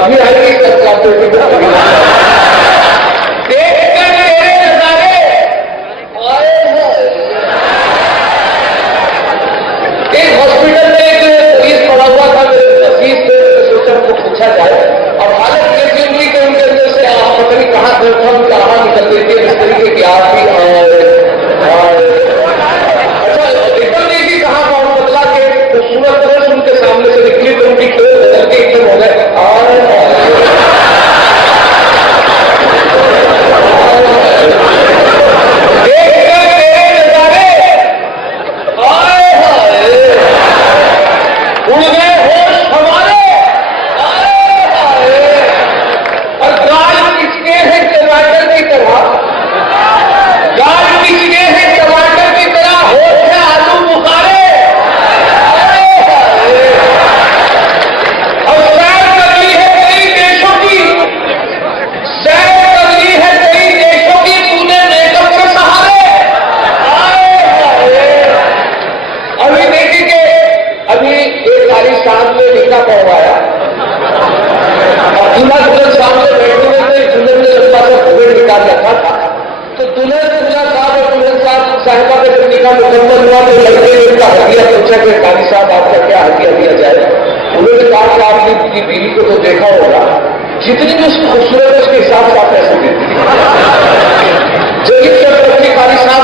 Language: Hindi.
अभी आएगी सबका तो देखकर तेरे नजारे आए हैं। एक हॉस्पिटल में एक पुलिस पड़ा हुआ था, मेरे नसीब से सोचा को पूछा जाए, और हालत ये थी उनकी कि उनके अंदर से आप पता नहीं कहाँ कहाँ निकल रही थी इस तरीके की आप भी अच्छा निकल रही थी कहाँ का बदला के खूबसूरत तरह से उनके सामने से निकली तो उनकी क्यों बदल के एकदम हो गए मुकम्मल हुआ तो लड़के ने उनका हदिया पूछा कि काजी साहब आपका क्या हदिया दिया जाए। उन्होंने कहा कि आपने अपनी बीवी को तो देखा होगा, जितनी भी उसकी खूबसूरत है उसके हिसाब से आप पैसे देते हैं। जब अपनी काजी साहब